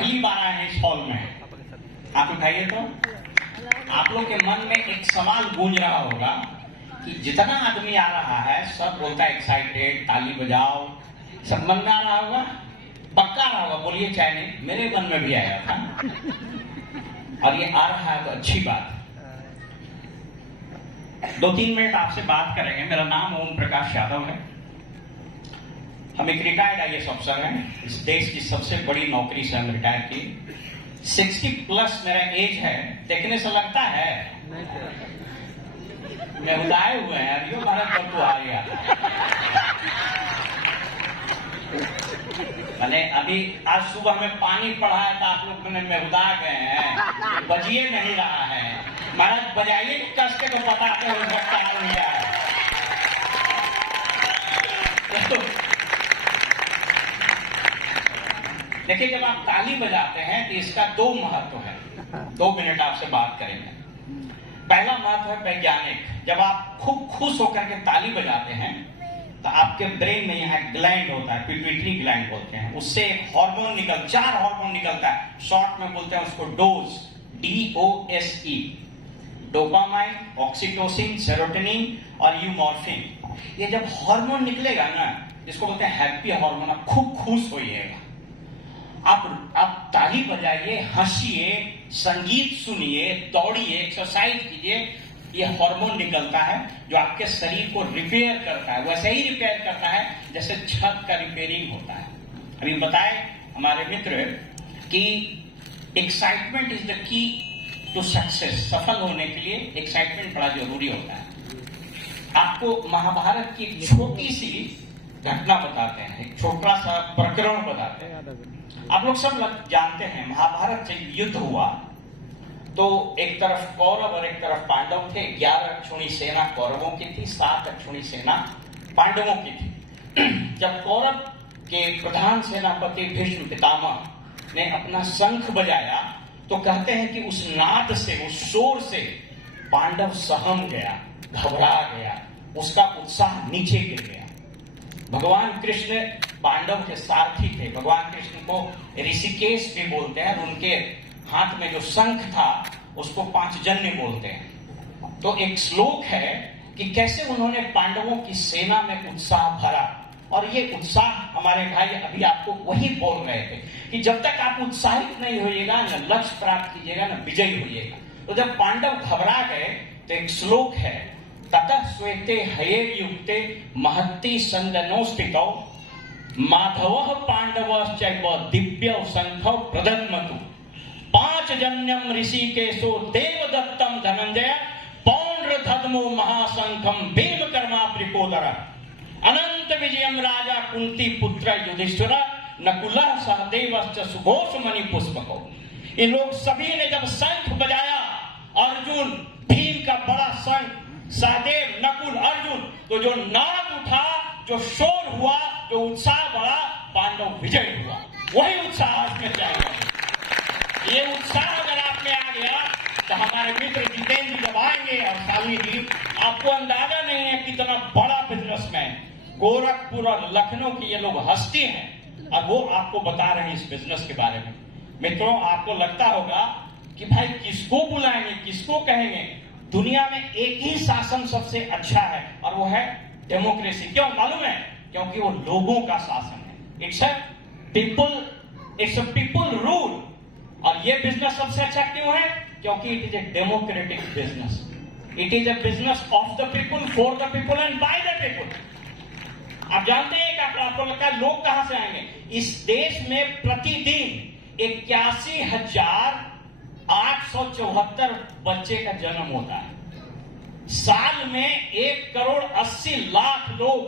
पहली बार आए हैं इस हॉल में, आप उठाइए तो आप लोग के मन में एक सवाल गूंज रहा होगा कि जितना आदमी आ रहा है सब बोलता है एक्साइटेड, ताली बजाओ, सब मन में आ रहा होगा, पक्का रहा होगा, बोलिए चाहे नहीं, मेरे मन में भी आया था और ये आ रहा है तो अच्छी बात। 2-3 मिनट आपसे बात करेंगे। मेरा नाम ओम प्रकाश यादव है, हम एक रिटायर्ड IAS अफसर हैं। इस देश की सबसे बड़ी नौकरी से हम रिटायर किए। 60+ मेरा एज है, देखने से लगता है मैं उदाए हुए हैं, अरियो भारत कब तो आ गया। मैंने अभी आज सुबह में पानी पढ़ाया था, आप लोग मैंने मैं उदा गए हैं, बजिए नहीं रहा है महाराज, बजाइए कसके तो बताते हो सकता है। देखिए जब आप ताली बजाते हैं तो इसका 2 महत्व है, 2 मिनट आपसे बात करेंगे। पहला महत्व है वैज्ञानिक। जब आप खूब खुश होकर के ताली बजाते हैं तो आपके ब्रेन में यहाँ ग्लैंड होता है, पिट्यूटरी ग्लैंड बोलते हैं, उससे एक हार्मोन 4 हार्मोन निकलता है, शॉर्ट में बोलते हैं उसको dose, DOSE, dopamine, oxytocin, serotonin और यूमॉर्फिन। ये जब हार्मोन निकलेगा ना, इसको बोलते हैं हैप्पी हार्मोन, आप खूब खुश होइएगा। आप ताली बजाइए, हंसिए, संगीत सुनिए, दौड़िए, एक्सरसाइज कीजिए, ये हार्मोन निकलता है जो आपके शरीर को रिपेयर करता है। वैसे ही रिपेयर करता है जैसे छत का रिपेयरिंग होता है। अभी बताए हमारे मित्र कि excitement is the key to success. सफल होने के लिए एक्साइटमेंट बड़ा जरूरी होता है। आपको महाभारत की एक छोटी सी घटना बताते हैं, एक छोटा सा प्रकरण बताते हैं। आप लोग सब जानते हैं महाभारत से युद्ध हुआ तो एक तरफ कौरव और एक तरफ पांडव थे। 11 अक्षुणी सेना कौरवों की थी, 7 अक्षुणी सेना पांडवों की थी। जब कौरव के प्रधान सेनापति भीष्म पितामह ने अपना शंख बजाया तो कहते हैं कि उस नाद से, उस शोर से पांडव सहम गया, घबरा गया, उसका उत्साह नीचे गिर गया। भगवान कृष्ण पांडव के सारथी थे। भगवान कृष्ण को ऋषिकेश भी बोलते हैं, उनके हाथ में जो शंख था उसको पांचजन्य बोलते हैं। तो एक श्लोक है कि कैसे उन्होंने पांडवों की सेना में उत्साह भरा, और ये उत्साह हमारे भाई अभी आपको वही बोल रहे थे कि जब तक आप उत्साहित नहीं होइएगा, न लक्ष्य प्राप्त कीजिएगा, न विजयी होइएगा। तो जब पांडव घबरा गए तो एक श्लोक है, ततः श्वेते हये युक्ते महत्ति संजनोस्थितौ माधव पांडवश्चैव दिव्य शंखौ प्रदन्मतु 5 जन्यम ऋषिकेशो देवदत्तम धनंजय पौंड्रधद्मो महाशंखम भीम कर्मा प्रिकोदर अनंत विजयम राजा कुंती पुत्र युधिष्ठिर नकुलः सहदेवश्च सुघोषमणि पुष्पको। ये लोग सभी ने जब शंख बजाया, अर्जुन, भीम का बड़ा शंख, सहदेव, नकुल, अर्जुन, तो जो नाद उठा, जो शोर हुआ, जो उत्साह बढ़ा, पांडव विजय हुआ। वही उत्साह उसमें चाहिए। ये उत्साह अगर आप में आ गया तो हमारे मित्र जितेंद्र जी जब आएंगे और शालिनी जी, आपको अंदाजा नहीं है कितना बड़ा बिजनेसमैन, गोरखपुर और लखनऊ की ये लोग हस्ती हैं और वो आपको बता रहे हैं इस बिजनेस के बारे में। मित्रों, आपको लगता होगा कि भाई किसको बुलाएंगे, किसको कहेंगे। दुनिया में एक ही शासन सबसे अच्छा है और वो है डेमोक्रेसी। क्यों मालूम है? क्योंकि वो लोगों का शासन है। It's a people rule. और ये बिजनेस सबसे अच्छा क्यों है? क्योंकि it is a democratic business. It is a business of the people, for the people and by the people. आप जानते हैं कि आपको लगता है लोग कहां से आएंगे? इस देश में प्रतिदिन 81,874 बच्चे का जन्म होता है। साल में 1,80,00,000 लोग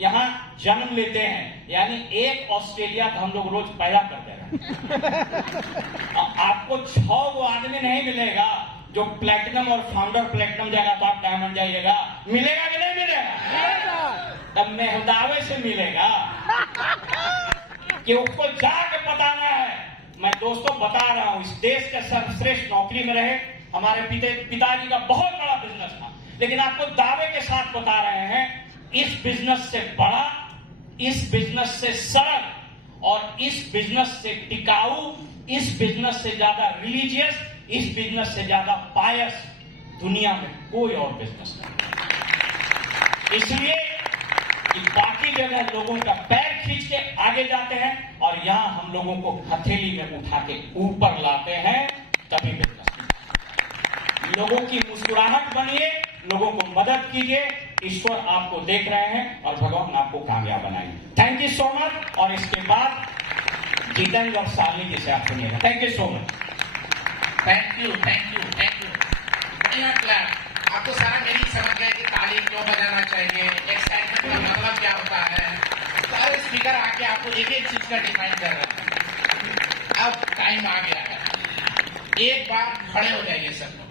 यहां जन्म लेते हैं, यानी एक ऑस्ट्रेलिया का हम लोग रोज पैदा करते हैं। आपको 6 गो आदमी नहीं मिलेगा जो प्लेटिनम और फाउंडर प्लेटिनम जाएगा तो आप डायमंड जाइएगा। मिलेगा कि नहीं मिलेगा? तब मेहदावे से मिलेगा कि उसको जाके बताना है। मैं दोस्तों बता रहा हूं, इस देश के सर्वश्रेष्ठ नौकरी में रहे, हमारे पिताजी का बहुत बड़ा बिजनेस था, लेकिन आपको दावे के साथ बता रहे हैं इस बिजनेस से बड़ा, इस बिजनेस से सरल और इस बिजनेस से टिकाऊ इस बिजनेस से ज्यादा रिलीजियस, इस बिजनेस से ज्यादा पायस दुनिया में कोई और बिजनेस नहीं। इसलिए कि बाकी जगह लोगों का पैर खींच के आगे जाते हैं और यहां हम लोगों को हथेली में उठा के ऊपर लाते हैं, तभी बिजनेस। लोगों की मुस्कुराहट बनिए, लोगों को मदद कीजिए, ईश्वर आपको देख रहे हैं और भगवान आपको कामयाब बनाएंगे। Thank you so much. और इसके बाद जितेंद्र और शालिनी जी से आप सुनिएगा। Thank you so much. Thank you, thank you, thank you. आप तो सारा मेरी समझ गए कि ताली क्यों बजाना चाहिए, एक्साइटमेंट का मतलब क्या होता है। सारे स्पीकर आके आपको एक एक चीज का डिफाइन कर रहे हैं। अब टाइम आ गया है, एक बार खड़े हो जाइए सब।